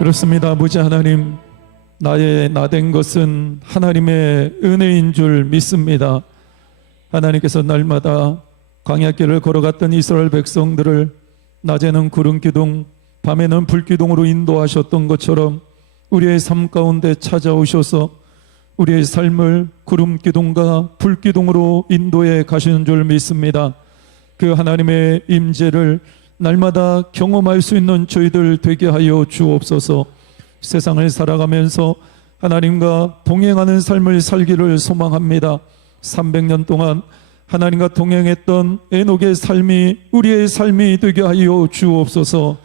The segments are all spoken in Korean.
그렇습니다. 아버지 하나님, 나의 나된 것은 하나님의 은혜인 줄 믿습니다. 하나님께서 날마다 광야길을 걸어갔던 이스라엘 백성들을 낮에는 구름 기둥, 밤에는 불 기둥으로 인도하셨던 것처럼 우리의 삶 가운데 찾아오셔서 우리의 삶을 구름 기둥과 불 기둥으로 인도해 가시는 줄 믿습니다. 그 하나님의 임재를 날마다 경험할 수 있는 저희들 되게 하여 주옵소서. 세상을 살아가면서 하나님과 동행하는 삶을 살기를 소망합니다. 300년 동안 하나님과 동행했던 에녹의 삶이 우리의 삶이 되게 하여 주옵소서.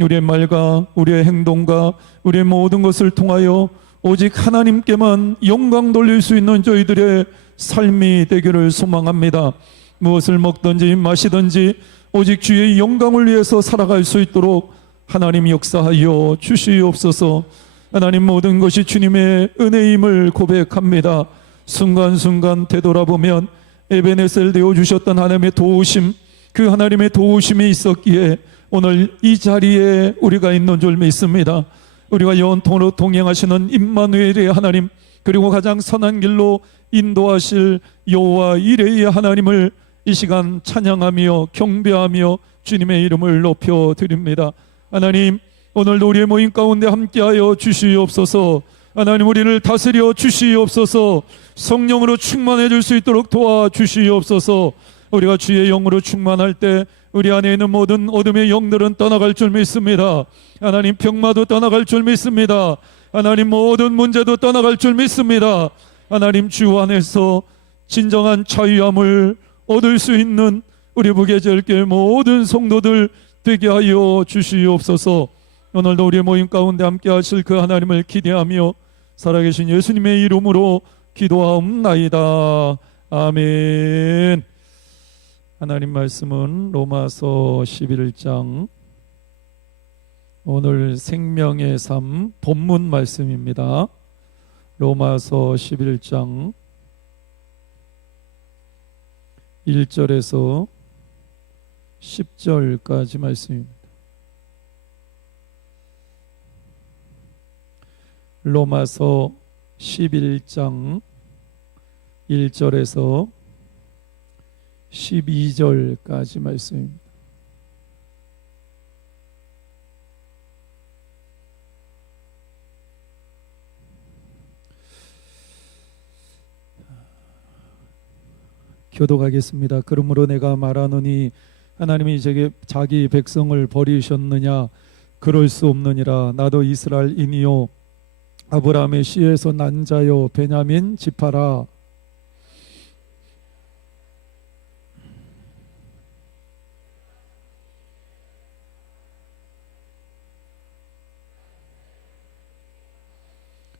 우리의 말과 우리의 행동과 우리의 모든 것을 통하여 오직 하나님께만 영광 돌릴 수 있는 저희들의 삶이 되기를 소망합니다. 무엇을 먹든지 마시든지 오직 주의 영광을 위해서 살아갈 수 있도록 하나님 역사하여 주시옵소서. 하나님, 모든 것이 주님의 은혜임을 고백합니다. 순간순간 되돌아보면 에베네셀 되어주셨던 하나님의 도우심, 그 하나님의 도우심이 있었기에 오늘 이 자리에 우리가 있는 줄 믿습니다. 우리가 영원토록 동행하시는 임마누엘의 하나님, 그리고 가장 선한 길로 인도하실 여호와 이레의 하나님을 이 시간 찬양하며 경배하며 주님의 이름을 높여드립니다. 하나님, 오늘도 우리의 모임 가운데 함께하여 주시옵소서. 하나님, 우리를 다스려 주시옵소서. 성령으로 충만해 줄 수 있도록 도와주시옵소서. 우리가 주의 영으로 충만할 때 우리 안에 있는 모든 어둠의 영들은 떠나갈 줄 믿습니다. 하나님, 병마도 떠나갈 줄 믿습니다. 하나님, 모든 문제도 떠나갈 줄 믿습니다. 하나님, 주 안에서 진정한 자유함을 얻을 수 있는 우리 무게절교의 모든 성도들 되게 하여 주시옵소서. 오늘도 우리의 모임 가운데 함께 하실 그 하나님을 기대하며 살아계신 예수님의 이름으로 기도하옵나이다. 아멘. 하나님 말씀은 로마서 11장, 오늘 생명의 삶 본문 말씀입니다. 로마서 11장 1절에서 10절까지 말씀입니다. 로마서 11장 1절에서 12절까지 말씀입니다. 교독하겠습니다. 그러므로 내가 말하노니 하나님이 자기 백성을 버리셨느냐? 그럴 수 없느니라. 나도 이스라엘인이요 아브라함의 씨에서 난 자요 베냐민 지파라.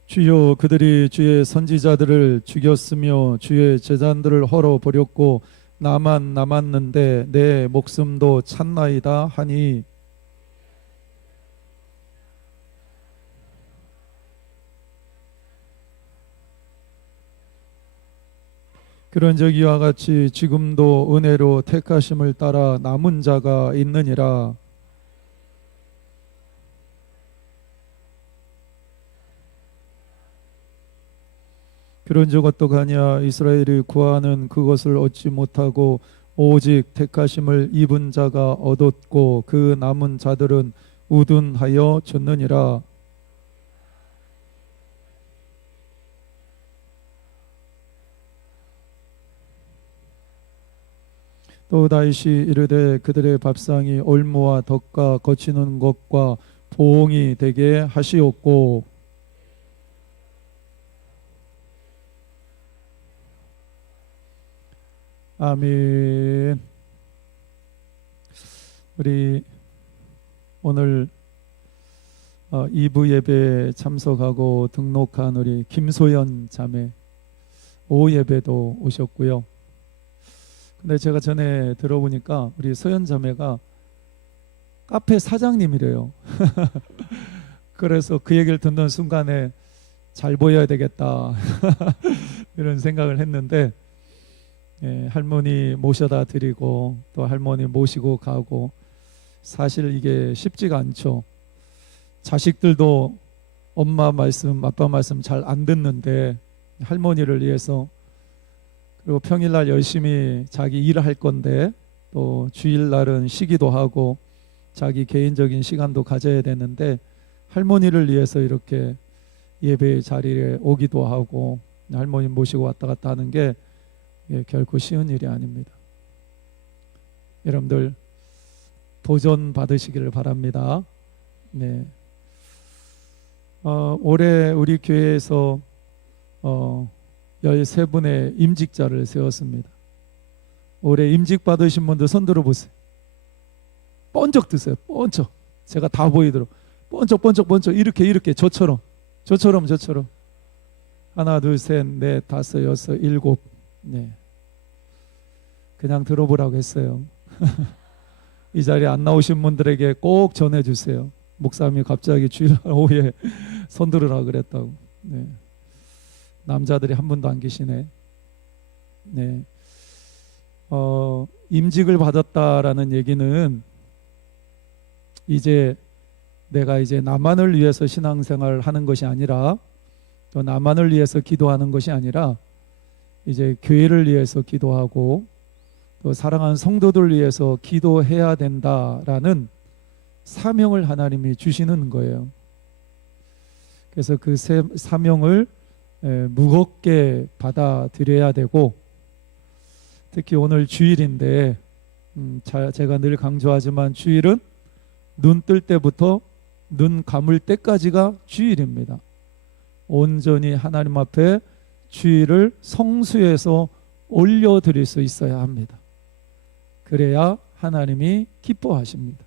주여, 그들이 주의 선지자들을 죽였으며 주의 제자들을 헐어버렸고 나만 남았는데 내 목숨도 찼나이다 하니, 그런즉 이와 같이 지금도 은혜로 택하심을 따라 남은 자가 있느니라. 그런즉 어떡하냐? 이스라엘이 구하는 그것을 얻지 못하고 오직 택하심을 입은 자가 얻었고 그 남은 자들은 우둔하여 졌느니라. 또 다윗이 이르되 그들의 밥상이 올무와 덕과 거치는 것과 보응이 되게 하시옵고, 아멘. 우리 오늘 2부 예배에 참석하고 등록한 우리 김소연 자매 오후 예배도 오셨고요. 근데 제가 전에 들어보니까 우리 소연 자매가 카페 사장님이래요. 그래서 그 얘기를 듣는 순간에 잘 보여야 되겠다 이런 생각을 했는데, 할머니 모셔다 드리고 또 할머니 모시고 가고 사실 이게 쉽지가 않죠. 자식들도 엄마 말씀, 아빠 말씀 잘 안 듣는데 할머니를 위해서, 그리고 평일날 열심히 자기 일을 할 건데 또 주일날은 쉬기도 하고 자기 개인적인 시간도 가져야 되는데 할머니를 위해서 이렇게 예배 자리에 오기도 하고 할머니 모시고 왔다 갔다 하는 게 결코 쉬운 일이 아닙니다. 여러분들 도전 받으시기를 바랍니다. 네. 올해 우리 교회에서 13분의 임직자를 세웠습니다. 올해 임직 받으신 분들 손 들어보세요. 번쩍 드세요. 번쩍. 제가 다 보이도록 번쩍 이렇게 저처럼 하나 둘 셋 넷 다섯 여섯 일곱. 네. 그냥 들어보라고 했어요. 이 자리에 안 나오신 분들에게 꼭 전해주세요. 목사님이 갑자기 주일 오후에 손 들으라 그랬다고. 네. 남자들이 한 분도 안 계시네. 네. 임직을 받았다라는 얘기는 이제 내가 이제 나만을 위해서 신앙생활을 하는 것이 아니라, 또 나만을 위해서 기도하는 것이 아니라 이제 교회를 위해서 기도하고 또 사랑하는 성도들 위해서 기도해야 된다라는 사명을 하나님이 주시는 거예요. 그래서 그 사명을 무겁게 받아들여야 되고, 특히 오늘 주일인데 제가 늘 강조하지만 주일은 눈 뜰 때부터 눈 감을 때까지가 주일입니다. 온전히 하나님 앞에 주일을 성수해서 올려드릴 수 있어야 합니다. 그래야 하나님이 기뻐하십니다.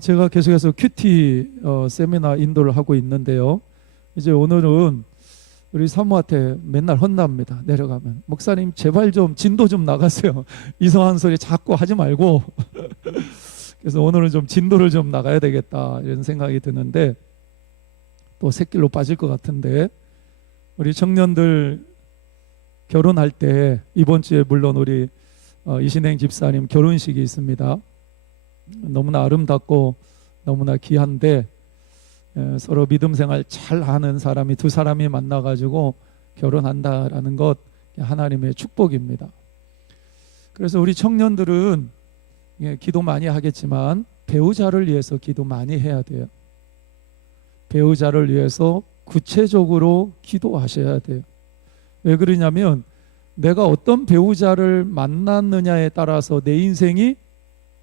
제가 계속해서 큐티 세미나 인도를 하고 있는데요. 이제 오늘은 우리 사모한테 맨날 혼납니다. 내려가면 목사님 제발 좀 진도 좀 나가세요. 이상한 소리 자꾸 하지 말고. 그래서 오늘은 좀 진도를 좀 나가야 되겠다 이런 생각이 드는데, 또 새길로 빠질 것 같은데, 우리 청년들 결혼할 때 이번 주에 물론 우리 이신행 집사님 결혼식이 있습니다. 너무나 아름답고 너무나 귀한데, 서로 믿음 생활 잘 하는 사람이 두 사람이 만나가지고 결혼한다라는 것 하나님의 축복입니다. 그래서 우리 청년들은 기도 많이 하겠지만 배우자를 위해서 기도 많이 해야 돼요. 배우자를 위해서 구체적으로 기도하셔야 돼요. 왜 그러냐면 내가 어떤 배우자를 만났느냐에 따라서 내 인생이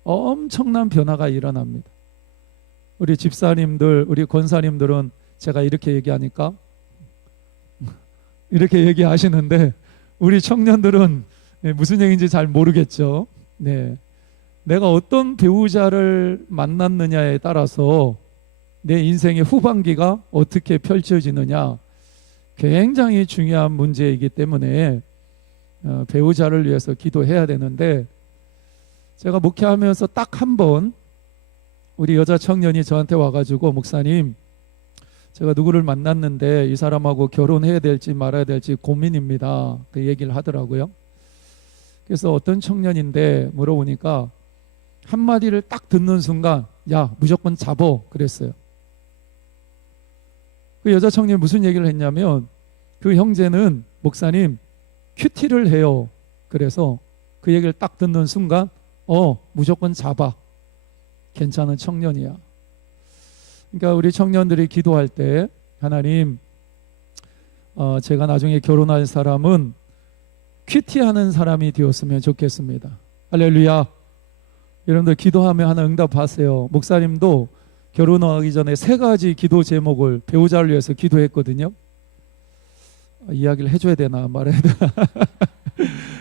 엄청난 변화가 일어납니다. 우리 집사님들, 우리 권사님들은 제가 이렇게 얘기하니까 이렇게 얘기하시는데, 우리 청년들은 무슨 얘기인지 잘 모르겠죠. 네. 내가 어떤 배우자를 만났느냐에 따라서 내 인생의 후반기가 어떻게 펼쳐지느냐, 굉장히 중요한 문제이기 때문에 배우자를 위해서 기도해야 되는데, 제가 목회하면서 딱 한 번 우리 여자 청년이 저한테 와가지고 목사님, 제가 누구를 만났는데 이 사람하고 결혼해야 될지 말아야 될지 고민입니다. 그 얘기를 하더라고요. 그래서 어떤 청년인데 물어보니까 한마디를 딱 듣는 순간 야 무조건 잡어 그랬어요. 그 여자 청년이 무슨 얘기를 했냐면 그 형제는 목사님 큐티를 해요. 그래서 그 얘기를 딱 듣는 순간 무조건 잡아. 괜찮은 청년이야. 그러니까 우리 청년들이 기도할 때 하나님, 제가 나중에 결혼할 사람은 큐티하는 사람이 되었으면 좋겠습니다. 할렐루야. 여러분들 기도하면 하나 응답하세요. 목사님도 결혼하기 전에 3가지 기도 제목을 배우자를 위해서 기도했거든요. 이야기를 해줘야 되나 말해야 되나.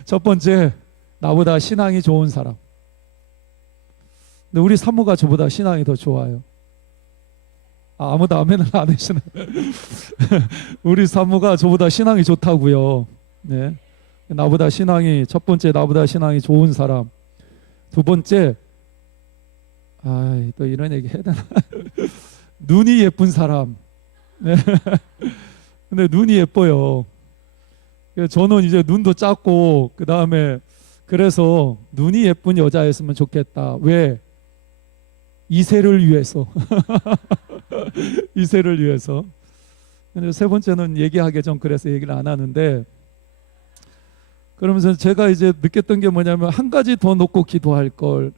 첫 번째, 나보다 신앙이 좋은 사람. 근데 우리 사모가 저보다 신앙이 더 좋아요. 아무도 아멘을 안 하시네. 우리 사모가 저보다 신앙이 좋다고요. 네. 나보다 신앙이, 첫 번째 나보다 신앙이 좋은 사람. 두 번째, 또 이런 얘기 해야 되나? 눈이 예쁜 사람. 네. 근데 눈이 예뻐요. 저는 이제 눈도 작고 그 다음에 그래서 눈이 예쁜 여자였으면 좋겠다. 왜? 이세를 위해서. 이세를 위해서. 근데 세 번째는 얘기하기 좀 그래서 얘기를 안 하는데, 그러면서 제가 이제 느꼈던 게 뭐냐면 한 가지 더 놓고 기도할 걸.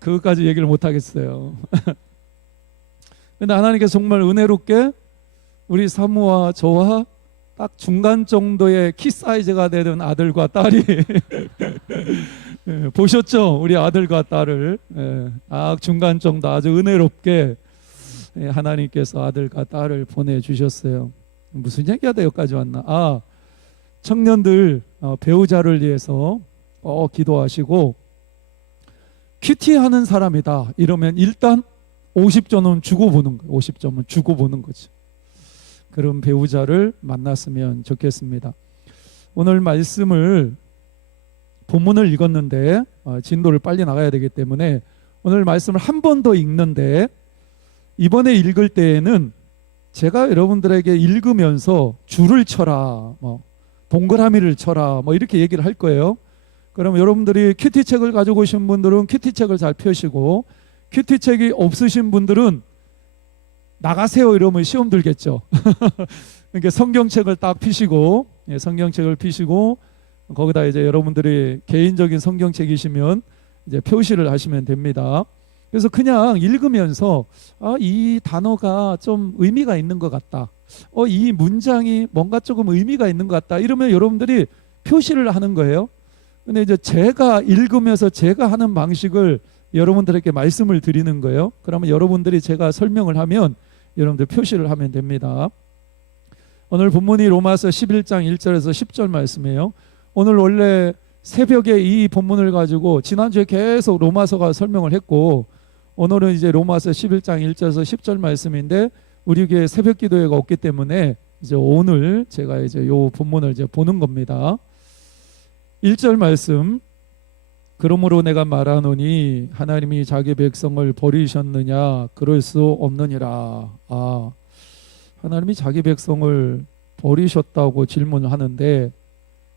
그것까지 얘기를 못 하겠어요. 근데 하나님께서 정말 은혜롭게 우리 사모와 저와 딱 중간 정도의 키 사이즈가 되는 아들과 딸이 보셨죠? 우리 아들과 딸을 중간 정도 아주 은혜롭게 하나님께서 아들과 딸을 보내주셨어요. 무슨 얘기하다 여기까지 왔나? 청년들 배우자를 위해서 기도하시고, 큐티하는 사람이다 이러면 일단 50점은 주고 보는 거예요. 50점은 주고 보는 거죠. 그런 배우자를 만났으면 좋겠습니다. 오늘 말씀을 본문을 읽었는데 진도를 빨리 나가야 되기 때문에 오늘 말씀을 한 번 더 읽는데, 이번에 읽을 때에는 제가 여러분들에게 읽으면서 줄을 쳐라, 동그라미를 쳐라, 이렇게 얘기를 할 거예요. 그럼 여러분들이 큐티책을 가지고 오신 분들은 큐티책을 잘 펴시고, 큐티책이 없으신 분들은 나가세요 이러면 시험 들겠죠. 그러니까 성경책을 딱 피시고, 성경책을 피시고, 거기다 이제 여러분들이 개인적인 성경책이시면 이제 표시를 하시면 됩니다. 그래서 그냥 읽으면서 이 단어가 좀 의미가 있는 것 같다, 이 문장이 뭔가 조금 의미가 있는 것 같다, 이러면 여러분들이 표시를 하는 거예요. 근데 이제 제가 읽으면서 제가 하는 방식을 여러분들에게 말씀을 드리는 거예요. 그러면 여러분들이 제가 설명을 하면 여러분들 표시를 하면 됩니다. 오늘 본문이 로마서 11장 1절에서 10절 말씀이에요. 오늘 원래 새벽에 이 본문을 가지고 지난주에 계속 로마서가 설명을 했고, 오늘은 이제 로마서 11장 1절에서 10절 말씀인데, 우리 교회 새벽 기도회가 없기 때문에 이제 오늘 제가 이제 요 본문을 이제 보는 겁니다. 1절 말씀. 그러므로 내가 말하노니 하나님이 자기 백성을 버리셨느냐? 그럴 수 없느니라. 하나님이 자기 백성을 버리셨다고 질문을 하는데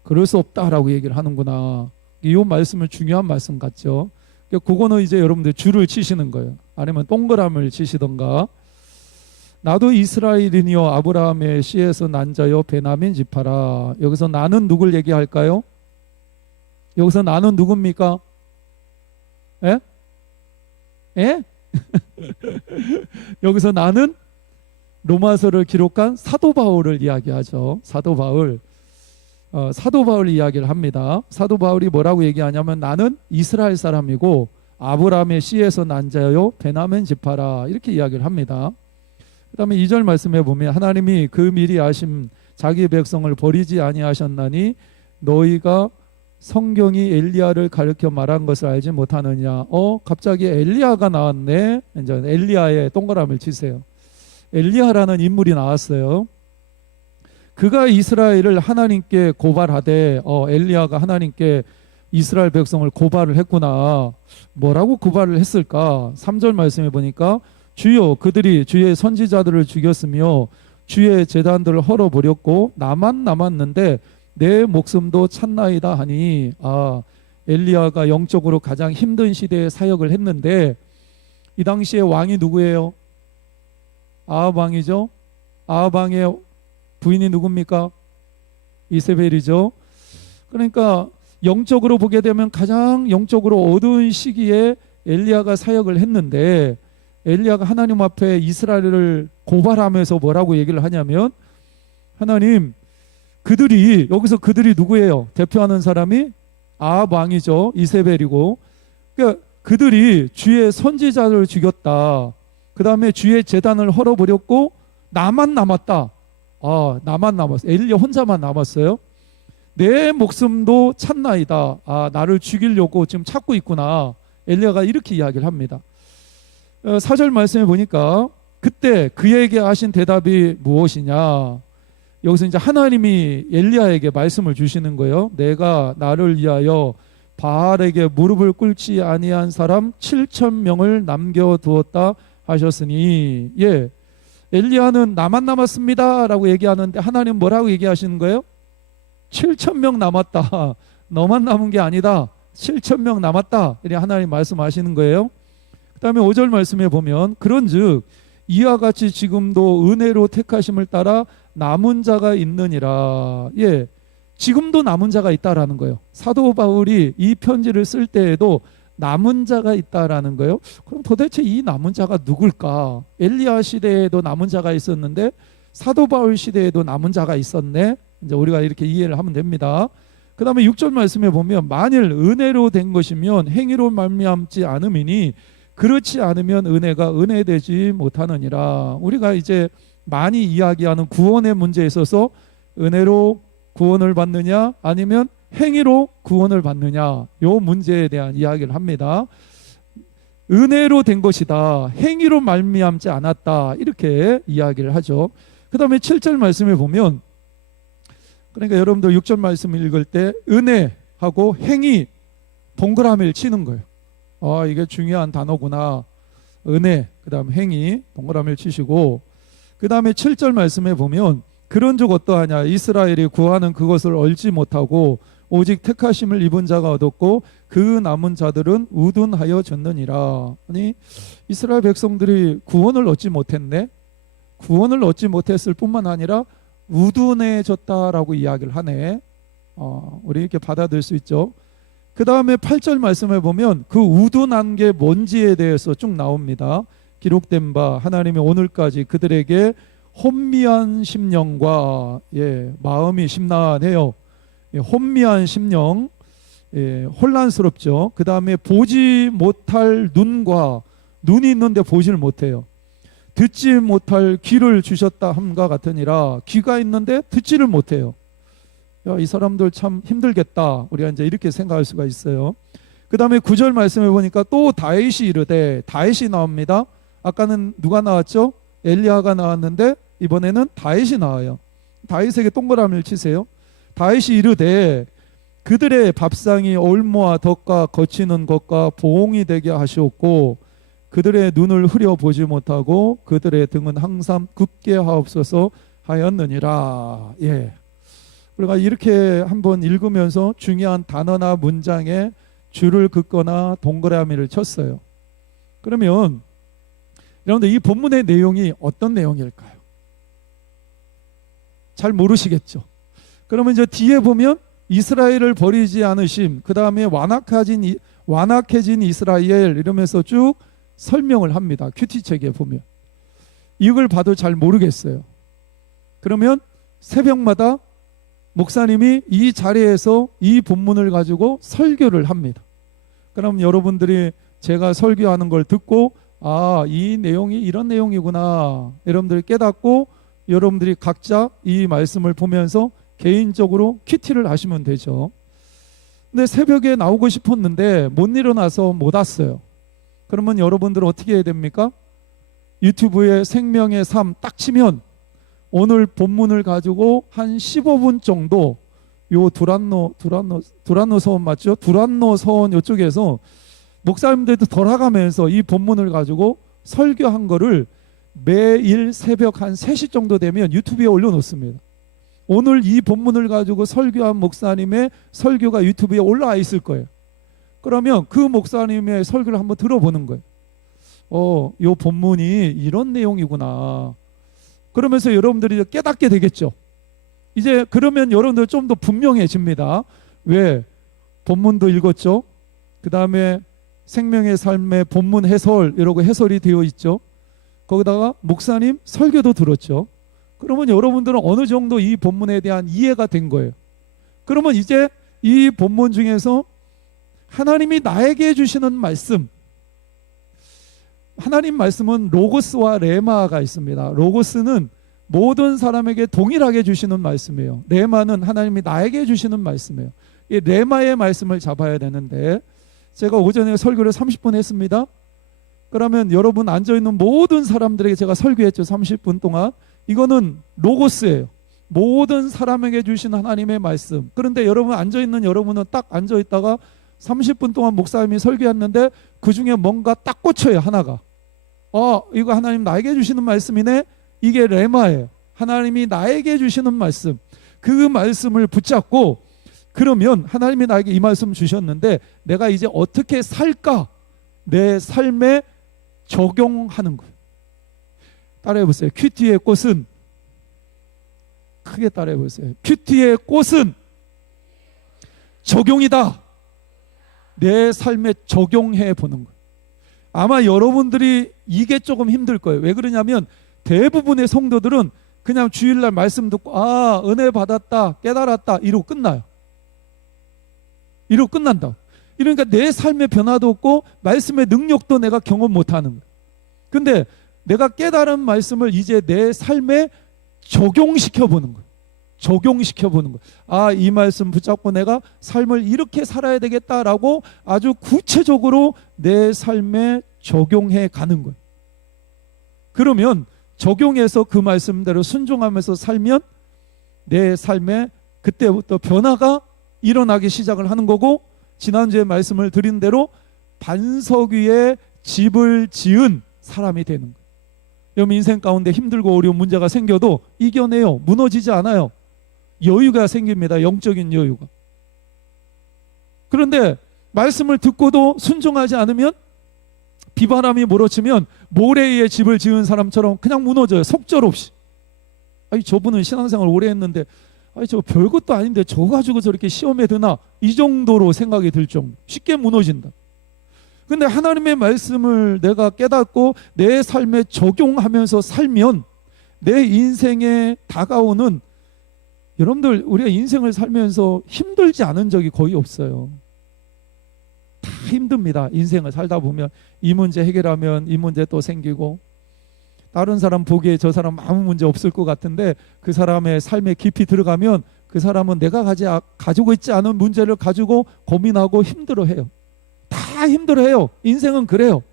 그럴 수 없다라고 얘기를 하는구나. 이 말씀은 중요한 말씀 같죠. 그거는 이제 여러분들 줄을 치시는 거예요. 아니면 동그라미를 치시던가. 나도 이스라엘인이요 아브라함의 씨에서 난 자요 베냐민 지파라. 여기서 나는 누굴 얘기할까요? 여기서 나는 누굽니까? 예? 예? 여기서 나는 로마서를 기록한 사도 바울을 이야기하죠. 사도 바울. 사도 바울 이야기를 합니다. 사도 바울이 뭐라고 얘기하냐면 나는 이스라엘 사람이고 아브라함의 씨에서 난 자요 베냐민 지파라, 이렇게 이야기를 합니다. 그 다음에 2절 말씀해 보면 하나님이 그 미리 아심 자기 백성을 버리지 아니하셨나니 너희가 성경이 엘리야를 가르쳐 말한 것을 알지 못하느냐. 갑자기 엘리야가 나왔네. 이제 엘리야의 동그라미를 치세요. 엘리야라는 인물이 나왔어요. 그가 이스라엘을 하나님께 고발하되 엘리야가 하나님께 이스라엘 백성을 고발을 했구나. 뭐라고 고발을 했을까? 3절 말씀해 보니까 주여 그들이 주의 선지자들을 죽였으며 주의 제단들을 헐어버렸고 나만 남았는데 내 목숨도 찼나이다 하니, 엘리야가 영적으로 가장 힘든 시대에 사역을 했는데 이 당시에 왕이 누구예요? 아합 왕이죠. 아합 왕의 부인이 누굽니까? 이세벨이죠. 그러니까 영적으로 보게 되면 가장 영적으로 어두운 시기에 엘리야가 사역을 했는데, 엘리야가 하나님 앞에 이스라엘을 고발하면서 뭐라고 얘기를 하냐면, 하나님, 여기서 그들이 누구예요? 대표하는 사람이 아합 왕이죠. 이세벨이고. 그러니까 그들이 주의 선지자를 죽였다. 그 다음에 주의 제단을 헐어버렸고 나만 남았다. 나만 남았어. 엘리야 혼자만 남았어요. 내 목숨도 찼나이다. 나를 죽이려고 지금 찾고 있구나. 엘리야가 이렇게 이야기를 합니다. 4절 말씀에 보니까 그때 그에게 하신 대답이 무엇이냐? 여기서 이제 하나님이 엘리야에게 말씀을 주시는 거예요. 내가 나를 위하여 바알에게 무릎을 꿇지 아니한 사람 7,000명을 남겨두었다 하셨으니, 엘리야는 나만 남았습니다 라고 얘기하는데 하나님 뭐라고 얘기하시는 거예요? 7,000명 남았다. 너만 남은 게 아니다. 7천 명 남았다. 이렇게 하나님 말씀하시는 거예요. 그 다음에 5절 말씀에 보면 그런즉 이와 같이 지금도 은혜로 택하심을 따라 남은 자가 있느니라. 예, 지금도 남은 자가 있다라는 거예요. 사도 바울이 이 편지를 쓸 때에도 남은 자가 있다라는 거예요. 그럼 도대체 이 남은 자가 누굴까? 엘리야 시대에도 남은 자가 있었는데 사도 바울 시대에도 남은 자가 있었네. 이제 우리가 이렇게 이해를 하면 됩니다. 그 다음에 6절 말씀에 보면 만일 은혜로 된 것이면 행위로 말미암지 않음이니 그렇지 않으면 은혜가 은혜되지 못하느니라. 우리가 이제 많이 이야기하는 구원의 문제에 있어서 은혜로 구원을 받느냐 아니면 행위로 구원을 받느냐, 요 문제에 대한 이야기를 합니다. 은혜로 된 것이다, 행위로 말미암지 않았다, 이렇게 이야기를 하죠. 그 다음에 7절 말씀에 보면, 그러니까 여러분들 6절 말씀을 읽을 때 은혜하고 행위 동그라미를 치는 거예요. 아, 이게 중요한 단어구나. 은혜, 그 다음 행위 동그라미를 치시고, 그 다음에 7절 말씀에 보면 그런즉 어떠하냐, 이스라엘이 구하는 그것을 얻지 못하고 오직 택하심을 입은 자가 얻었고 그 남은 자들은 우둔하여졌느니라. 아니, 이스라엘 백성들이 구원을 얻지 못했네. 구원을 얻지 못했을 뿐만 아니라 우둔해졌다라고 이야기를 하네. 우리 이렇게 받아들일 수 있죠. 그 다음에 8절 말씀을 보면 그 우둔한 게 뭔지에 대해서 쭉 나옵니다. 기록된 바 하나님이 오늘까지 그들에게 혼미한 심령과, 마음이 심란해요. 혼미한 심령, 혼란스럽죠. 그 다음에 보지 못할 눈과, 눈이 있는데 보지를 못해요. 듣지 못할 귀를 주셨다 함과 같으니라. 귀가 있는데 듣지를 못해요. 야, 이 사람들 참 힘들겠다, 우리가 이제 이렇게 생각할 수가 있어요. 그 다음에 9절 말씀을 보니까 또 다윗이 이르되, 다윗이 나옵니다. 아까는 누가 나왔죠? 엘리야가 나왔는데 이번에는 다윗이 나와요. 다윗에게 동그라미를 치세요. 다윗이 이르되 그들의 밥상이 올무와 덕과 거치는 것과 보응이 되게 하시옵고 그들의 눈을 흐려보지 못하고 그들의 등은 항상 굳게 하옵소서 하였느니라. 우리가 이렇게 한번 읽으면서 중요한 단어나 문장에 줄을 긋거나 동그라미를 쳤어요. 그러면 여러분들 이 본문의 내용이 어떤 내용일까요? 잘 모르시겠죠. 그러면 이제 뒤에 보면 이스라엘을 버리지 않으심, 그 다음에 완악해진 이스라엘 이러면서 쭉 설명을 합니다. 큐티책에 보면 이걸 봐도 잘 모르겠어요. 그러면 새벽마다 목사님이 이 자리에서 이 본문을 가지고 설교를 합니다. 그럼 여러분들이 제가 설교하는 걸 듣고 아, 이 내용이 이런 내용이구나, 여러분들이 깨닫고 여러분들이 각자 이 말씀을 보면서 개인적으로 큐티를 하시면 되죠. 근데 새벽에 나오고 싶었는데 못 일어나서 못 왔어요. 그러면 여러분들은 어떻게 해야 됩니까? 유튜브에 생명의 삶 딱 치면 오늘 본문을 가지고 한 15분 정도 요 두란노 서원 맞죠? 두란노 서원 이쪽에서 목사님들도 돌아가면서 이 본문을 가지고 설교한 거를 매일 새벽 한 3시 정도 되면 유튜브에 올려놓습니다. 오늘 이 본문을 가지고 설교한 목사님의 설교가 유튜브에 올라와 있을 거예요. 그러면 그 목사님의 설교를 한번 들어보는 거예요. 이 본문이 이런 내용이구나. 그러면서 여러분들이 깨닫게 되겠죠. 이제 그러면 여러분들 좀 더 분명해집니다. 왜? 본문도 읽었죠. 그 다음에 생명의 삶의 본문 해설, 이러고 해설이 되어 있죠. 거기다가 목사님 설교도 들었죠. 그러면 여러분들은 어느 정도 이 본문에 대한 이해가 된 거예요. 그러면 이제 이 본문 중에서 하나님이 나에게 주시는 말씀, 하나님 말씀은 로고스와 레마가 있습니다. 로고스는 모든 사람에게 동일하게 주시는 말씀이에요. 레마는 하나님이 나에게 주시는 말씀이에요. 이 레마의 말씀을 잡아야 되는데 제가 오전에 설교를 30분 했습니다. 그러면 여러분 앉아있는 모든 사람들에게 제가 설교했죠. 30분 동안. 이거는 로고스예요. 모든 사람에게 주신 하나님의 말씀. 그런데 여러분 앉아있는 여러분은 딱 앉아있다가 30분 동안 목사님이 설교했는데 그 중에 뭔가 딱 꽂혀요. 하나가. 이거 하나님 나에게 주시는 말씀이네. 이게 레마예요. 하나님이 나에게 주시는 말씀. 그 말씀을 붙잡고 그러면 하나님이 나에게 이 말씀 주셨는데 내가 이제 어떻게 살까? 내 삶에 적용하는 거예요. 따라해 보세요. 큐티의 꽃은, 크게 따라해 보세요. 큐티의 꽃은 적용이다. 내 삶에 적용해 보는 거예요. 아마 여러분들이 이게 조금 힘들 거예요. 왜 그러냐면 대부분의 성도들은 그냥 주일날 말씀 듣고 은혜 받았다, 깨달았다 이러고 끝나요. 이러고 끝난다. 그러니까 내 삶의 변화도 없고 말씀의 능력도 내가 경험 못하는 거예요. 근데 내가 깨달은 말씀을 이제 내 삶에 적용시켜 보는 거예요. 적용시켜 보는 거예요. 이 말씀 붙잡고 내가 삶을 이렇게 살아야 되겠다라고 아주 구체적으로 내 삶에 적용해 가는 거예요. 그러면 적용해서 그 말씀대로 순종하면서 살면 내 삶에 그때부터 변화가 일어나기 시작을 하는 거고, 지난주에 말씀을 드린 대로 반석 위에 집을 지은 사람이 되는 거예요. 여러분 인생 가운데 힘들고 어려운 문제가 생겨도 이겨내요. 무너지지 않아요. 여유가 생깁니다. 영적인 여유가. 그런데 말씀을 듣고도 순종하지 않으면, 비바람이 몰아치면 모래 위에 집을 지은 사람처럼 그냥 무너져요. 속절없이. 저분은 신앙생활 오래 했는데 저 별것도 아닌데 저 가지고 저렇게 시험에 드나, 이 정도로 생각이 들 정도. 쉽게 무너진다. 근데 하나님의 말씀을 내가 깨닫고 내 삶에 적용하면서 살면 내 인생에 다가오는, 여러분들 우리가 인생을 살면서 힘들지 않은 적이 거의 없어요. 다 힘듭니다. 인생을 살다 보면 이 문제 해결하면 이 문제 또 생기고, 다른 사람 보기에 저 사람 아무 문제 없을 것 같은데 그 사람의 삶에 깊이 들어가면 그 사람은 내가 가지고 있지 않은 문제를 가지고 고민하고 힘들어해요. 다 힘들어해요. 인생은 그래요.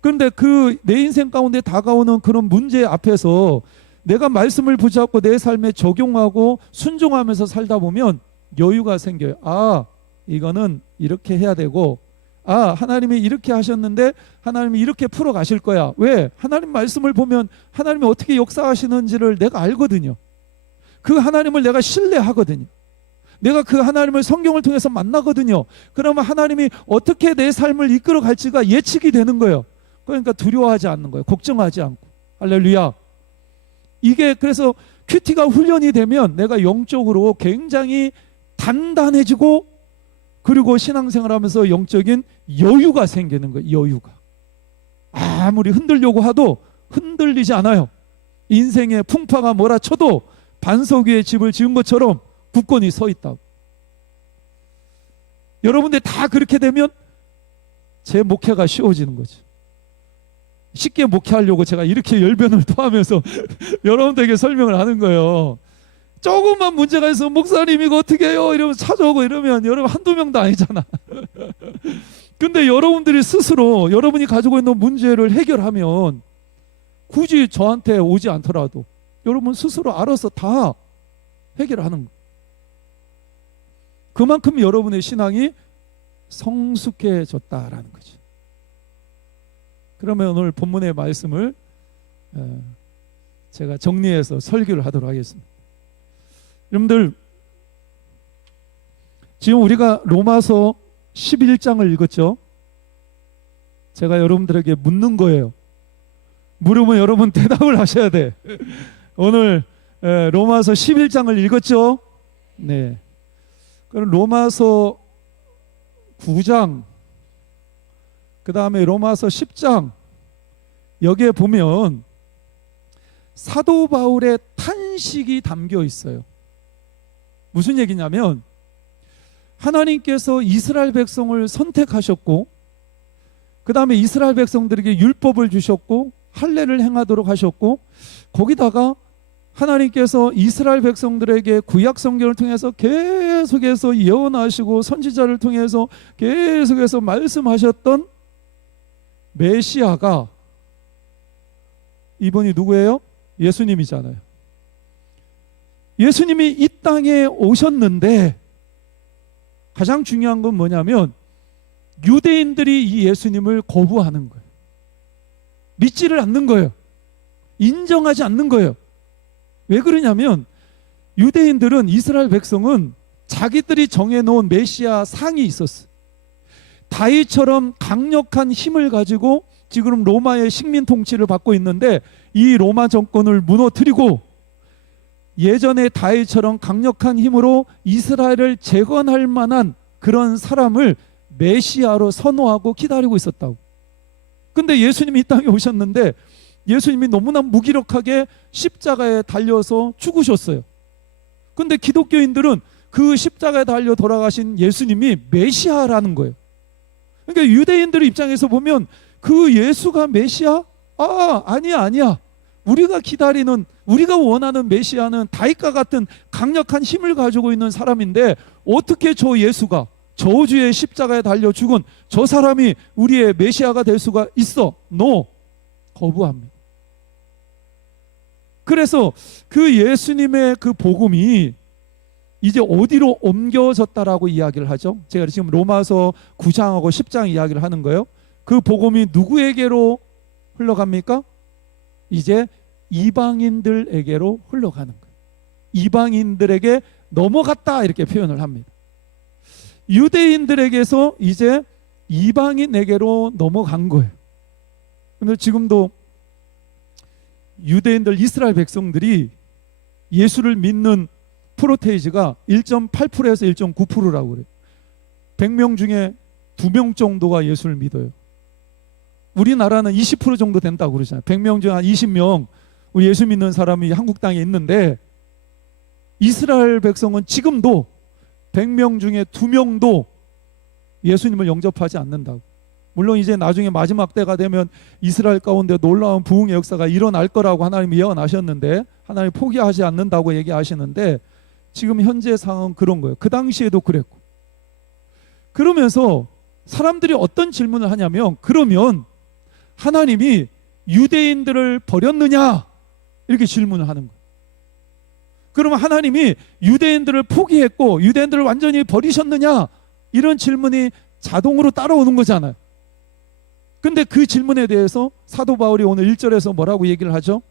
그런데 그 내 인생 가운데 다가오는 그런 문제 앞에서 내가 말씀을 붙잡고 내 삶에 적용하고 순종하면서 살다 보면 여유가 생겨요. 이거는 이렇게 해야 되고, 하나님이 이렇게 하셨는데 하나님이 이렇게 풀어 가실 거야. 왜? 하나님 말씀을 보면 하나님이 어떻게 역사하시는지를 내가 알거든요. 그 하나님을 내가 신뢰하거든요. 내가 그 하나님을 성경을 통해서 만나거든요. 그러면 하나님이 어떻게 내 삶을 이끌어 갈지가 예측이 되는 거예요. 그러니까 두려워하지 않는 거예요. 걱정하지 않고. 할렐루야. 이게 그래서 큐티가 훈련이 되면 내가 영적으로 굉장히 단단해지고, 그리고 신앙생활하면서 영적인 여유가 생기는 거예요. 여유가. 아무리 흔들려고 해도 흔들리지 않아요. 인생의 풍파가 몰아쳐도 반석 위에 집을 지은 것처럼 굳건히 서 있다고. 여러분들 다 그렇게 되면 제 목회가 쉬워지는 거죠. 쉽게 목회하려고 제가 이렇게 열변을 토하면서 여러분들에게 설명을 하는 거예요. 조금만 문제가 있어 목사님 이거 어떻게 해요? 이러면 찾아오고 이러면 여러분 한두 명도 아니잖아. 근데 여러분들이 스스로 여러분이 가지고 있는 문제를 해결하면 굳이 저한테 오지 않더라도 여러분 스스로 알아서 다 해결하는 거예요. 그만큼 여러분의 신앙이 성숙해졌다라는 거죠. 그러면 오늘 본문의 말씀을 제가 정리해서 설교를 하도록 하겠습니다. 여러분들 지금 우리가 로마서 11장을 읽었죠. 제가 여러분들에게 묻는 거예요. 물으면 여러분 대답을 하셔야 돼. 오늘 로마서 11장을 읽었죠. 네. 그럼 로마서 9장, 그 다음에 로마서 10장, 여기에 보면 사도 바울의 탄식이 담겨 있어요. 무슨 얘기냐면 하나님께서 이스라엘 백성을 선택하셨고, 그 다음에 이스라엘 백성들에게 율법을 주셨고 할례를 행하도록 하셨고, 거기다가 하나님께서 이스라엘 백성들에게 구약 성경을 통해서 계속해서 예언하시고 선지자를 통해서 계속해서 말씀하셨던 메시아가 이분이 누구예요? 예수님이잖아요. 예수님이 이 땅에 오셨는데 가장 중요한 건 뭐냐면 유대인들이 이 예수님을 거부하는 거예요. 믿지를 않는 거예요. 인정하지 않는 거예요. 왜 그러냐면 유대인들은, 이스라엘 백성은 자기들이 정해놓은 메시아 상이 있었어요. 다윗처럼 강력한 힘을 가지고 지금 로마의 식민 통치를 받고 있는데, 이 로마 정권을 무너뜨리고 예전에 다윗처럼 강력한 힘으로 이스라엘을 재건할 만한 그런 사람을 메시아로 선호하고 기다리고 있었다고. 근데 예수님이 이 땅에 오셨는데 예수님이 너무나 무기력하게 십자가에 달려서 죽으셨어요. 근데 기독교인들은 그 십자가에 달려 돌아가신 예수님이 메시아라는 거예요. 그러니까 유대인들 입장에서 보면 그 예수가 메시아? 아니야. 우리가 기다리는, 우리가 원하는 메시아는 다윗과 같은 강력한 힘을 가지고 있는 사람인데, 어떻게 저 예수가, 저주의 십자가에 달려 죽은 저 사람이 우리의 메시아가 될 수가 있어? No. 거부합니다. 그래서 그 예수님의 그 복음이 이제 어디로 옮겨졌다라고 이야기를 하죠? 제가 지금 로마서 9장하고 10장 이야기를 하는 거예요. 그 복음이 누구에게로 흘러갑니까? 이제 이방인들에게로 흘러가는 거예요. 이방인들에게 넘어갔다, 이렇게 표현을 합니다. 유대인들에게서 이제 이방인에게로 넘어간 거예요. 근데 지금도 유대인들, 이스라엘 백성들이 예수를 믿는 프로테이지가 1.8%에서 1.9%라고 그래요. 100명 중에 2명 정도가 예수를 믿어요. 우리나라는 20% 정도 된다고 그러잖아요. 100명 중에 한 20명 우리 예수 믿는 사람이 한국 땅에 있는데, 이스라엘 백성은 지금도 100명 중에 2명도 예수님을 영접하지 않는다고. 물론 이제 나중에 마지막 때가 되면 이스라엘 가운데 놀라운 부흥의 역사가 일어날 거라고 하나님이 예언하셨는데, 하나님 포기하지 않는다고 얘기하시는데, 지금 현재 상황은 그런 거예요. 그 당시에도 그랬고. 그러면서 사람들이 어떤 질문을 하냐면, 그러면 하나님이 유대인들을 버렸느냐, 이렇게 질문을 하는 거예요. 그러면 하나님이 유대인들을 포기했고 유대인들을 완전히 버리셨느냐, 이런 질문이 자동으로 따라오는 거잖아요. 근데 그 질문에 대해서 사도 바울이 오늘 1절에서 뭐라고 얘기를 하죠?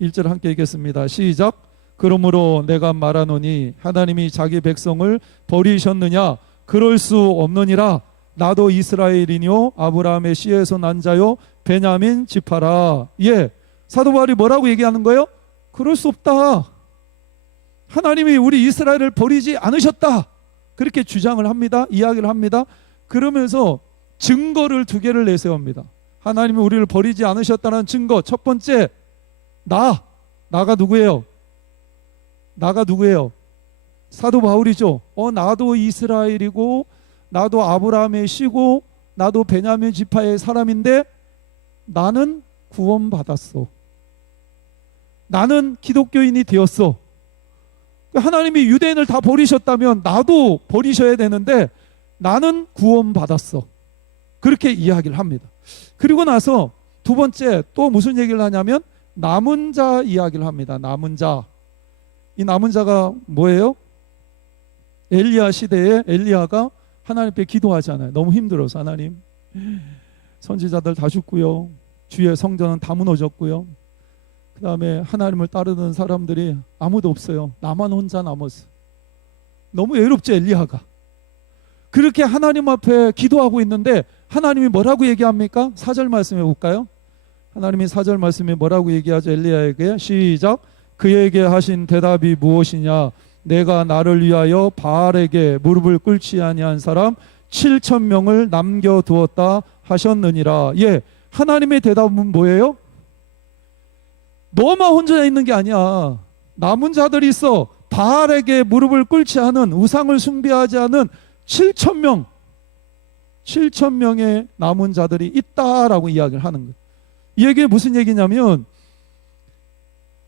1절 함께 읽겠습니다. 시작. 그러므로 내가 말하노니 하나님이 자기 백성을 버리셨느냐? 그럴 수 없느니라. 나도 이스라엘이뇨 아브라함의 씨에서 난 자요 베냐민 지파라. 예, 사도 바울이 뭐라고 얘기하는 거예요? 그럴 수 없다. 하나님이 우리 이스라엘을 버리지 않으셨다, 그렇게 주장을 합니다. 이야기를 합니다. 그러면서 증거를 2개를 내세웁니다. 하나님이 우리를 버리지 않으셨다는 증거. 첫 번째, 나가 누구예요? 나가 누구예요? 사도 바울이죠. 나도 이스라엘이고 나도 아브라함의 씨고 나도 베냐민 지파의 사람인데 나는 구원받았어. 나는 기독교인이 되었어. 하나님이 유대인을 다 버리셨다면 나도 버리셔야 되는데 나는 구원받았어, 그렇게 이야기를 합니다. 그리고 나서 2번째 또 무슨 얘기를 하냐면 남은 자 이야기를 합니다. 남은 자. 이 남은 자가 뭐예요? 엘리야 시대에 엘리야가 하나님께 기도하잖아요. 너무 힘들어서, 하나님 선지자들 다 죽고요, 주의 성전은 다 무너졌고요, 그 다음에 하나님을 따르는 사람들이 아무도 없어요. 나만 혼자 남았어. 너무 외롭죠, 엘리야가. 그렇게 하나님 앞에 기도하고 있는데 하나님이 뭐라고 얘기합니까? 4절 말씀해 볼까요? 하나님이 4절 말씀에 뭐라고 얘기하죠? 엘리야에게. 시작. 그에게 하신 대답이 무엇이냐? 내가 나를 위하여 바알에게 무릎을 꿇지 아니한 사람 7,000명을 남겨두었다 하셨느니라. 예, 하나님의 대답은 뭐예요? 너만 혼자 있는 게 아니야. 남은 자들이 있어. 바알에게 무릎을 꿇지 않은, 우상을 숭배하지 않은 7,000명의 남은 자들이 있다라고 이야기를 하는 거예요. 이 얘기가 무슨 얘기냐면,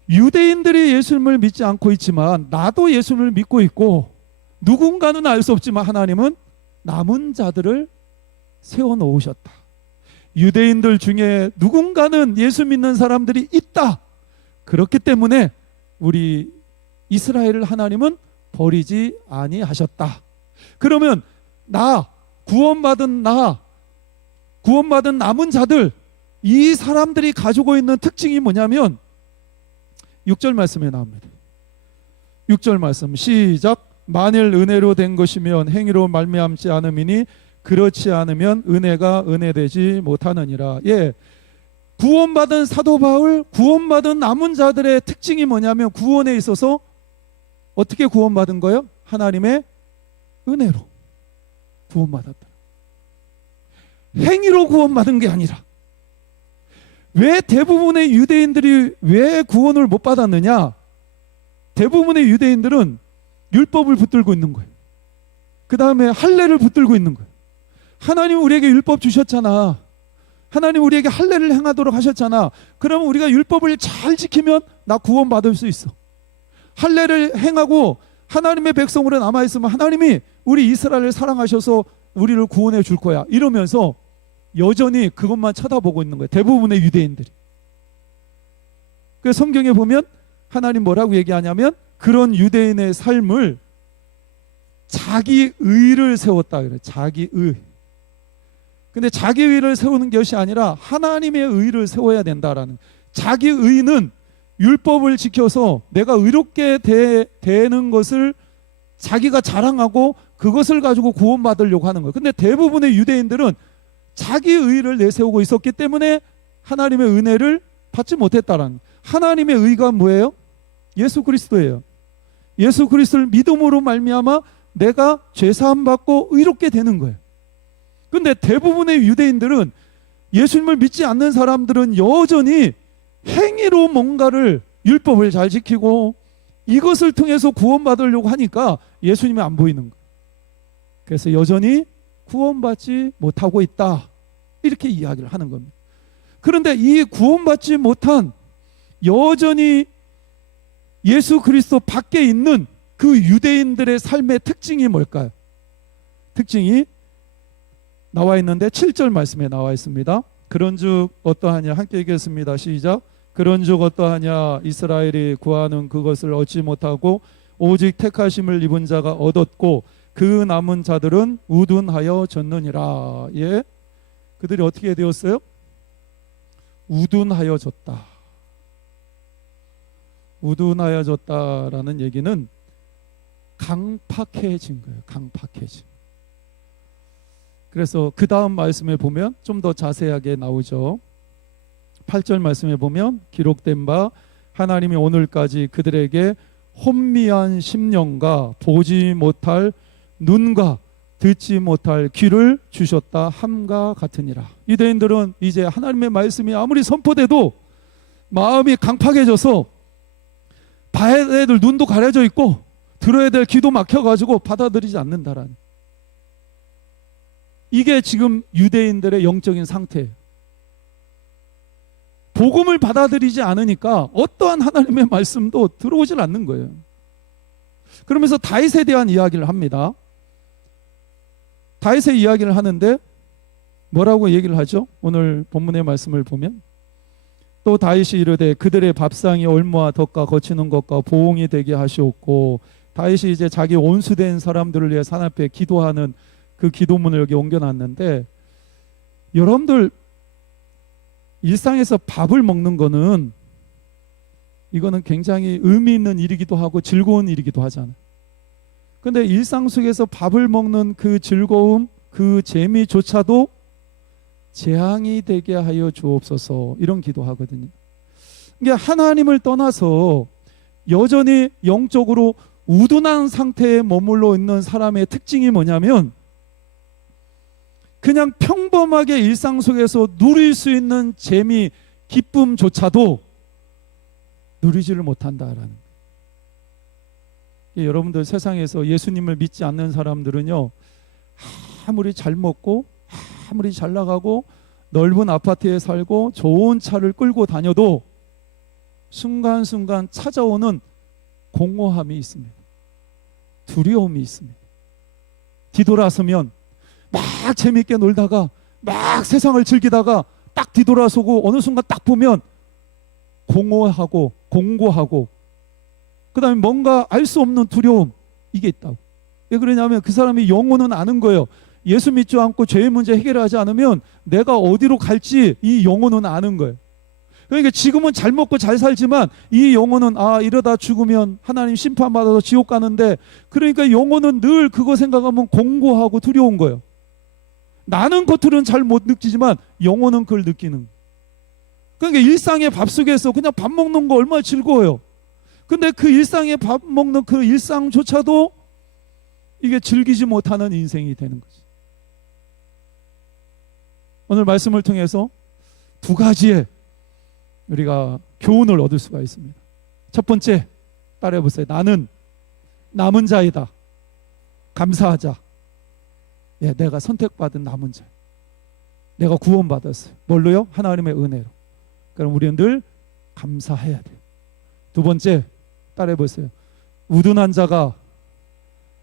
유대인들이 예수님을 믿지 않고 있지만 나도 예수님을 믿고 있고, 누군가는 알 수 없지만 하나님은 남은 자들을 세워놓으셨다. 유대인들 중에 누군가는 예수 믿는 사람들이 있다. 그렇기 때문에 우리 이스라엘을 하나님은 버리지 아니하셨다. 그러면 구원받은 남은 자들, 이 사람들이 가지고 있는 특징이 뭐냐면 6절 말씀에 나옵니다. 6절 말씀 시작. 만일 은혜로 된 것이면 행위로 말미암지 않음이니 그렇지 않으면 은혜가 은혜되지 못하느니라. 예, 구원받은 사도 바울, 구원받은 남은 자들의 특징이 뭐냐면 구원에 있어서 어떻게 구원받은 거예요? 하나님의 은혜로 구원받았다. 행위로 구원받은 게 아니라. 왜 대부분의 유대인들이 왜 구원을 못 받았느냐? 대부분의 유대인들은 율법을 붙들고 있는 거예요. 그 다음에 할례를 붙들고 있는 거예요. 하나님 우리에게 율법 주셨잖아. 하나님 우리에게 할례를 행하도록 하셨잖아. 그러면 우리가 율법을 잘 지키면 나 구원받을 수 있어. 할례를 행하고 하나님의 백성으로 남아있으면 하나님이 우리 이스라엘을 사랑하셔서 우리를 구원해 줄 거야. 이러면서 여전히 그것만 쳐다보고 있는 거예요. 대부분의 유대인들이. 그래서 성경에 보면 하나님 뭐라고 얘기하냐면 그런 유대인의 삶을 자기 의를 세웠다 그래요. 자기 의. 근데 자기 의를 세우는 것이 아니라 하나님의 의를 세워야 된다라는. 자기 의는 율법을 지켜서 내가 의롭게 되는 것을 자기가 자랑하고 그것을 가지고 구원받으려고 하는 거예요. 근데 대부분의 유대인들은 자기 의를 내세우고 있었기 때문에 하나님의 은혜를 받지 못했다라는 거예요. 하나님의 의가 뭐예요? 예수 그리스도예요. 예수 그리스도를 믿음으로 말미암아 내가 죄사함 받고 의롭게 되는 거예요. 근데 대부분의 유대인들은, 예수님을 믿지 않는 사람들은 여전히 행위로 뭔가를, 율법을 잘 지키고 이것을 통해서 구원받으려고 하니까 예수님이 안 보이는 거예요. 그래서 여전히 구원받지 못하고 있다, 이렇게 이야기를 하는 겁니다. 그런데 이 구원받지 못한, 여전히 예수 그리스도 밖에 있는 그 유대인들의 삶의 특징이 뭘까요? 특징이 나와 있는데 7절 말씀에 나와 있습니다. 그런즉 어떠하냐, 함께 읽겠습니다. 시작. 그런즉 어떠하냐, 이스라엘이 구하는 그것을 얻지 못하고 오직 택하심을 입은 자가 얻었고 그 남은 자들은 우둔하여 졌느니라. 예, 그들이 어떻게 되었어요? 우둔하여졌다. 우둔하여졌다라는 얘기는 강팍해진 거예요. 강팍해진. 그래서 그 다음 말씀에 보면 좀 더 자세하게 나오죠. 8절 말씀에 보면 기록된 바 하나님이 오늘까지 그들에게 혼미한 심령과 보지 못할 눈과 듣지 못할 귀를 주셨다 함과 같으니라. 유대인들은 이제 하나님의 말씀이 아무리 선포돼도 마음이 강팍해져서 봐야 될 눈도 가려져 있고 들어야 될 귀도 막혀가지고 받아들이지 않는다라는, 이게 지금 유대인들의 영적인 상태예요. 복음을 받아들이지 않으니까 어떠한 하나님의 말씀도 들어오질 않는 거예요. 그러면서 다윗에 대한 이야기를 합니다. 다윗의 이야기를 하는데 뭐라고 얘기를 하죠? 오늘 본문의 말씀을 보면 또 다윗이 이르되 그들의 밥상이 올무와 덕과 거치는 것과 보응이 되게 하시옵고, 다윗이 이제 자기 온수된 사람들을 위해 산 앞에 기도하는 그 기도문을 여기 옮겨놨는데, 여러분들 일상에서 밥을 먹는 거는 이거는 굉장히 의미 있는 일이기도 하고 즐거운 일이기도 하잖아요. 근데 일상 속에서 밥을 먹는 그 즐거움, 그 재미조차도 재앙이 되게 하여 주옵소서, 이런 기도하거든요. 이게 하나님을 떠나서 여전히 영적으로 우둔한 상태에 머물러 있는 사람의 특징이 뭐냐면, 그냥 평범하게 일상 속에서 누릴 수 있는 재미, 기쁨조차도 누리지를 못한다라는. 여러분들 세상에서 예수님을 믿지 않는 사람들은요, 아무리 잘 먹고 아무리 잘 나가고 넓은 아파트에 살고 좋은 차를 끌고 다녀도 순간순간 찾아오는 공허함이 있습니다. 두려움이 있습니다. 뒤돌아서면 막 재밌게 놀다가 막 세상을 즐기다가 딱 뒤돌아서고 어느 순간 딱 보면 공허하고 공고하고, 그 다음에 뭔가 알 수 없는 두려움, 이게 있다고. 왜 그러냐면 그 사람이 영혼은 아는 거예요. 예수 믿지 않고 죄의 문제 해결하지 않으면 내가 어디로 갈지 이 영혼은 아는 거예요. 그러니까 지금은 잘 먹고 잘 살지만 이 영혼은 이러다 죽으면 하나님 심판받아서 지옥 가는데, 그러니까 영혼은 늘 그거 생각하면 공고하고 두려운 거예요. 나는 겉으로는 잘 못 느끼지만 영혼은 그걸 느끼는 거예요. 그러니까 일상의 밥 속에서 그냥 밥 먹는 거 얼마나 즐거워요. 근데 그 일상의 밥 먹는 그 일상조차도 이게 즐기지 못하는 인생이 되는 거죠. 오늘 말씀을 통해서 두 가지의 우리가 교훈을 얻을 수가 있습니다. 첫 번째, 따라해 보세요. 나는 남은 자이다. 감사하자. 예, 내가 선택받은 남은 자. 내가 구원받았어요. 뭘로요? 하나님의 은혜로. 그럼 우리는 늘 감사해야 돼요. 두 번째, 따라해 보세요. 우둔한 자가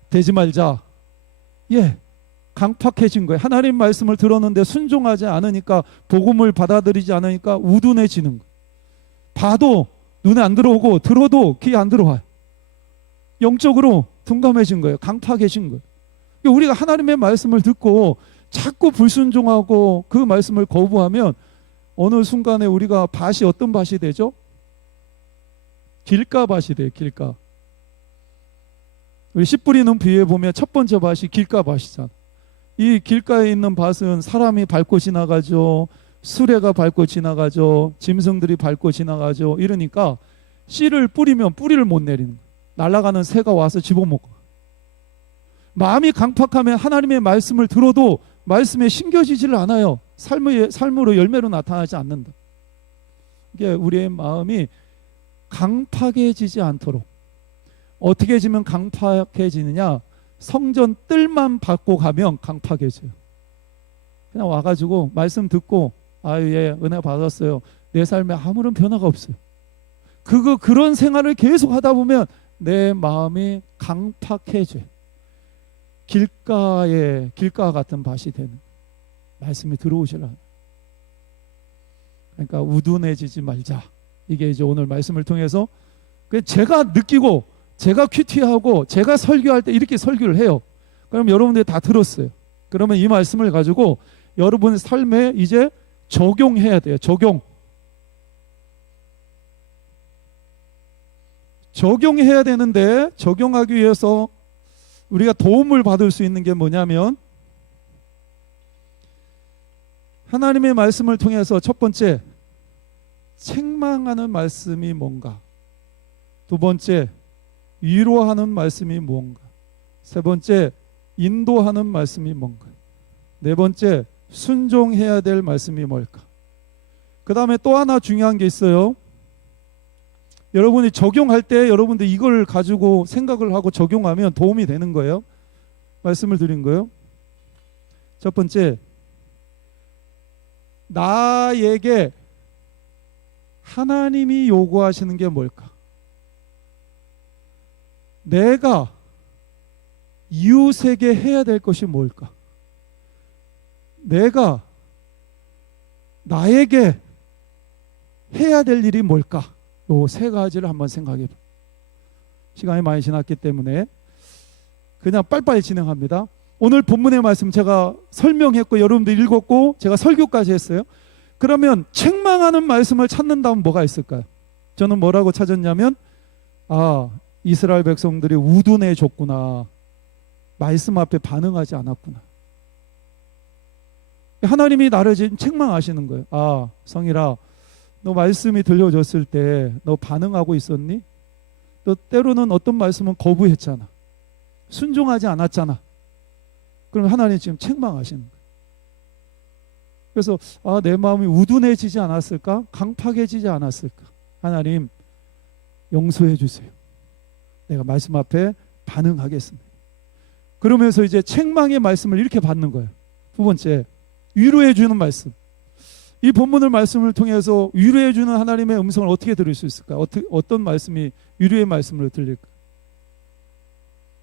되지 말자. 예, 강팍해진 거예요. 하나님 말씀을 들었는데 순종하지 않으니까, 복음을 받아들이지 않으니까 우둔해지는 거예요. 봐도 눈에 안 들어오고 들어도 귀에 안 들어와요. 영적으로 둔감해진 거예요. 강팍해진 거예요. 우리가 하나님의 말씀을 듣고 자꾸 불순종하고 그 말씀을 거부하면 어느 순간에 우리가 밭이 어떤 밭이 되죠? 길가밭이 돼요. 길가. 우리 씨 뿌리는 비유에 보면 첫 번째 밭이 길가밭이잖아. 이 길가에 있는 밭은 사람이 밟고 지나가죠. 수레가 밟고 지나가죠. 짐승들이 밟고 지나가죠. 이러니까 씨를 뿌리면 뿌리를 못 내리는 거예요. 날아가는 새가 와서 집어먹고. 마음이 강팍하면 하나님의 말씀을 들어도 말씀에 심겨지지를 않아요. 삶으로 열매로 나타나지 않는다. 이게 우리의 마음이 강팍해지지 않도록. 어떻게 지면 강팍해지느냐? 성전 뜰만 받고 가면 강팍해져요. 그냥 와가지고 말씀 듣고 예, 은혜 받았어요. 내 삶에 아무런 변화가 없어요. 그런 생활을 계속 하다 보면 내 마음이 강팍해져요. 길가 같은 밭이 되는 말씀이 들어오시라. 그러니까 우둔해지지 말자. 이게 이제 오늘 말씀을 통해서 제가 느끼고 제가 큐티하고 제가 설교할 때 이렇게 설교를 해요. 그럼 여러분들이 다 들었어요. 그러면 이 말씀을 가지고 여러분의 삶에 이제 적용해야 돼요. 적용해야 되는데, 적용하기 위해서 우리가 도움을 받을 수 있는 게 뭐냐면, 하나님의 말씀을 통해서 첫 번째, 책망하는 말씀이 뭔가. 두 번째, 위로하는 말씀이 뭔가. 세 번째, 인도하는 말씀이 뭔가. 네 번째, 순종해야 될 말씀이 뭘까. 그 다음에 또 하나 중요한 게 있어요. 여러분이 적용할 때 여러분들 이걸 가지고 생각을 하고 적용하면 도움이 되는 거예요. 말씀을 드린 거예요. 첫 번째, 나에게 하나님이 요구하시는 게 뭘까? 내가 이웃에게 해야 될 것이 뭘까? 내가 나에게 해야 될 일이 뭘까? 요 세 가지를 한번 생각해 봐. 시간이 많이 지났기 때문에 그냥 빨리빨리 진행합니다. 오늘 본문의 말씀 제가 설명했고 여러분들 읽었고 제가 설교까지 했어요. 그러면 책망하는 말씀을 찾는다면 뭐가 있을까요? 저는 뭐라고 찾았냐면, 이스라엘 백성들이 우둔해졌구나. 말씀 앞에 반응하지 않았구나. 하나님이 나를 지금 책망하시는 거예요. 성일아, 너 말씀이 들려줬을 때 너 반응하고 있었니? 너 때로는 어떤 말씀은 거부했잖아. 순종하지 않았잖아. 그럼 하나님 지금 책망하시는 거예요. 그래서 내 마음이 우둔해지지 않았을까? 강팍해지지 않았을까? 하나님 용서해 주세요. 내가 말씀 앞에 반응하겠습니다. 그러면서 이제 책망의 말씀을 이렇게 받는 거예요. 두 번째, 위로해 주는 말씀. 이 본문의 말씀을 통해서 위로해 주는 하나님의 음성을 어떻게 들을 수 있을까? 어떤 말씀이 위로의 말씀으로 들릴까?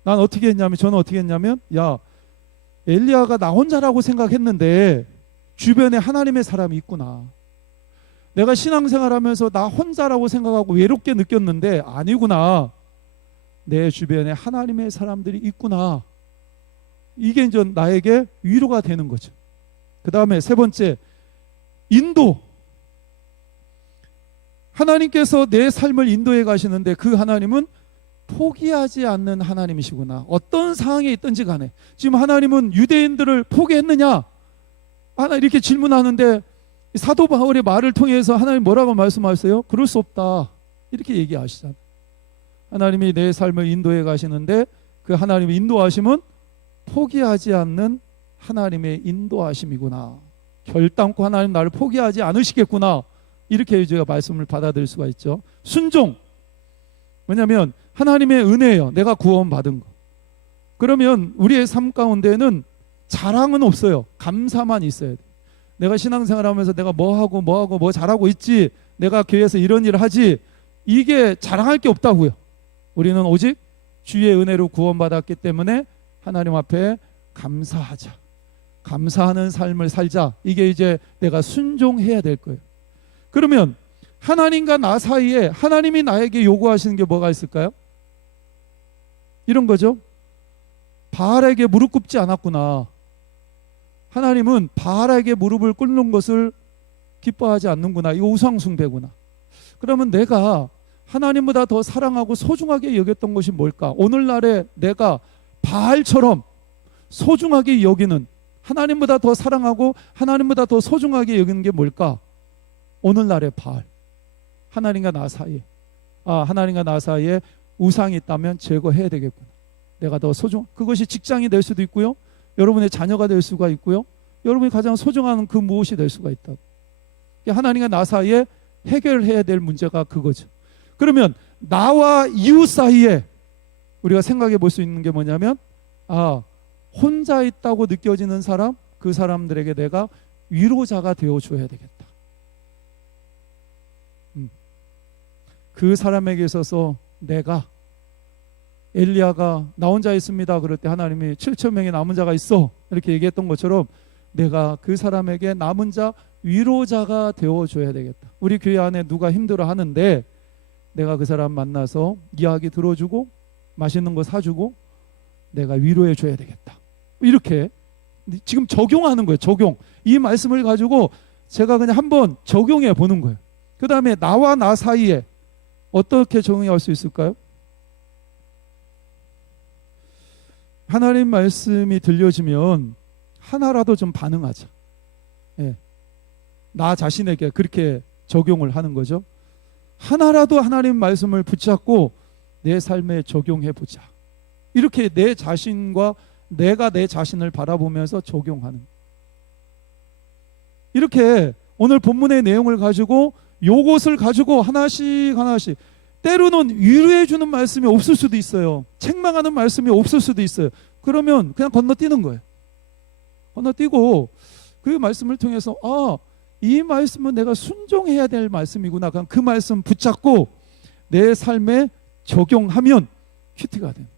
저는 어떻게 했냐면, 엘리야가 나 혼자라고 생각했는데 주변에 하나님의 사람이 있구나. 내가 신앙생활하면서 나 혼자라고 생각하고 외롭게 느꼈는데 아니구나. 내 주변에 하나님의 사람들이 있구나. 이게 이제 나에게 위로가 되는 거죠. 그 다음에 세 번째, 인도. 하나님께서 내 삶을 인도해 가시는데 그 하나님은 포기하지 않는 하나님이시구나. 어떤 상황에 있든지 간에. 지금 하나님은 유대인들을 포기했느냐? 하나 이렇게 질문하는데 사도 바울의 말을 통해서 하나님 뭐라고 말씀하세요? 그럴 수 없다. 이렇게 얘기하시잖아요. 하나님이 내 삶을 인도해 가시는데 그 하나님의 인도하심은 포기하지 않는 하나님의 인도하심이구나. 결단코 하나님 나를 포기하지 않으시겠구나. 이렇게 제가 말씀을 받아들일 수가 있죠. 순종. 왜냐하면 하나님의 은혜예요. 내가 구원받은 거. 그러면 우리의 삶 가운데는 자랑은 없어요. 감사만 있어야 돼. 내가 신앙생활하면서 내가 뭐 잘하고 있지, 내가 교회에서 이런 일을 하지, 이게 자랑할 게 없다고요. 우리는 오직 주의 은혜로 구원받았기 때문에 하나님 앞에 감사하자. 감사하는 삶을 살자. 이게 이제 내가 순종해야 될 거예요. 그러면 하나님과 나 사이에 하나님이 나에게 요구하시는 게 뭐가 있을까요? 이런 거죠. 바알에게 무릎 꿇지 않았구나. 하나님은 바알에게 무릎을 꿇는 것을 기뻐하지 않는구나. 이거 우상 숭배구나. 그러면 내가 하나님보다 더 사랑하고 소중하게 여겼던 것이 뭘까? 오늘날에 내가 바알처럼 소중하게 여기는, 하나님보다 더 사랑하고 하나님보다 더 소중하게 여기는 게 뭘까? 오늘날의 바알. 하나님과 나 사이에, 하나님과 나 사이에 우상이 있다면 제거해야 되겠구나. 내가 더 소중, 그것이 직장이 될 수도 있고요, 여러분의 자녀가 될 수가 있고요, 여러분이 가장 소중한 그 무엇이 될 수가 있다. 하나님과 나 사이에 해결해야 될 문제가 그거죠. 그러면 나와 이웃 사이에 우리가 생각해 볼 수 있는 게 뭐냐면, 혼자 있다고 느껴지는 사람, 그 사람들에게 내가 위로자가 되어줘야 되겠다. 그 사람에게 있어서 내가, 엘리야가 나 혼자 있습니다 그럴 때 하나님이 7,000명의 남은 자가 있어 이렇게 얘기했던 것처럼 내가 그 사람에게 남은 자 위로자가 되어줘야 되겠다. 우리 교회 안에 누가 힘들어 하는데 내가 그 사람 만나서 이야기 들어주고 맛있는 거 사주고 내가 위로해 줘야 되겠다. 이렇게 지금 적용하는 거예요. 적용. 이 말씀을 가지고 제가 그냥 한번 적용해 보는 거예요. 그 다음에 나와 나 사이에 어떻게 적용할 수 있을까요? 하나님 말씀이 들려지면 하나라도 좀 반응하자. 나 자신에게 그렇게 적용을 하는 거죠. 하나라도 하나님 말씀을 붙잡고 내 삶에 적용해 보자. 이렇게 내 자신과 내가 내 자신을 바라보면서 적용하는. 이렇게 오늘 본문의 내용을 가지고 요것을 가지고 하나씩 때로는 위로해 주는 말씀이 없을 수도 있어요. 책망하는 말씀이 없을 수도 있어요. 그러면 그냥 건너뛰는 거예요. 건너뛰고 그 말씀을 통해서 이 말씀은 내가 순종해야 될 말씀이구나. 그냥 그 말씀 붙잡고 내 삶에 적용하면 큐티가 됩니다.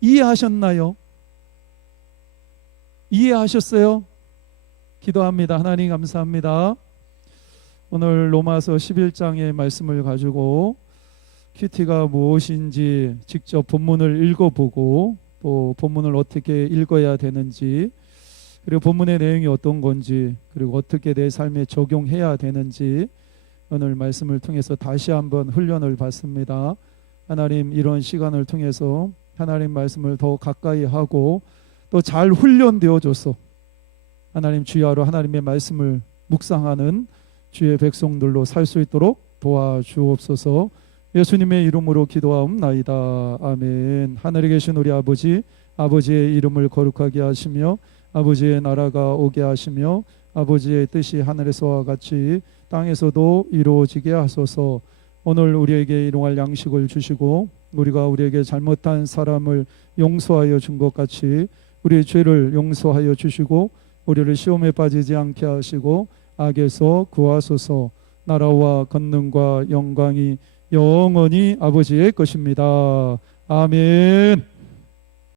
이해하셨나요? 이해하셨어요? 기도합니다. 하나님 감사합니다. 오늘 로마서 11장의 말씀을 가지고 큐티가 무엇인지 직접 본문을 읽어보고 또 본문을 어떻게 읽어야 되는지, 그리고 본문의 내용이 어떤 건지, 그리고 어떻게 내 삶에 적용해야 되는지 오늘 말씀을 통해서 다시 한번 훈련을 받습니다. 하나님, 이런 시간을 통해서 하나님 말씀을 더 가까이 하고 또 잘 훈련되어줘서 하나님 주야로 하나님의 말씀을 묵상하는 주의 백성들로 살 수 있도록 도와주옵소서. 예수님의 이름으로 기도하옵나이다. 아멘. 하늘에 계신 우리 아버지, 아버지의 이름을 거룩하게 하시며 아버지의 나라가 오게 하시며 아버지의 뜻이 하늘에서와 같이 땅에서도 이루어지게 하소서. 오늘 우리에게 일용할 양식을 주시고 우리가 우리에게 잘못한 사람을 용서하여 준 것 같이 우리의 죄를 용서하여 주시고 우리를 시험에 빠지지 않게 하시고 악에서 구하소서. 나라와 권능과 영광이 영원히 아버지의 것입니다. 아멘.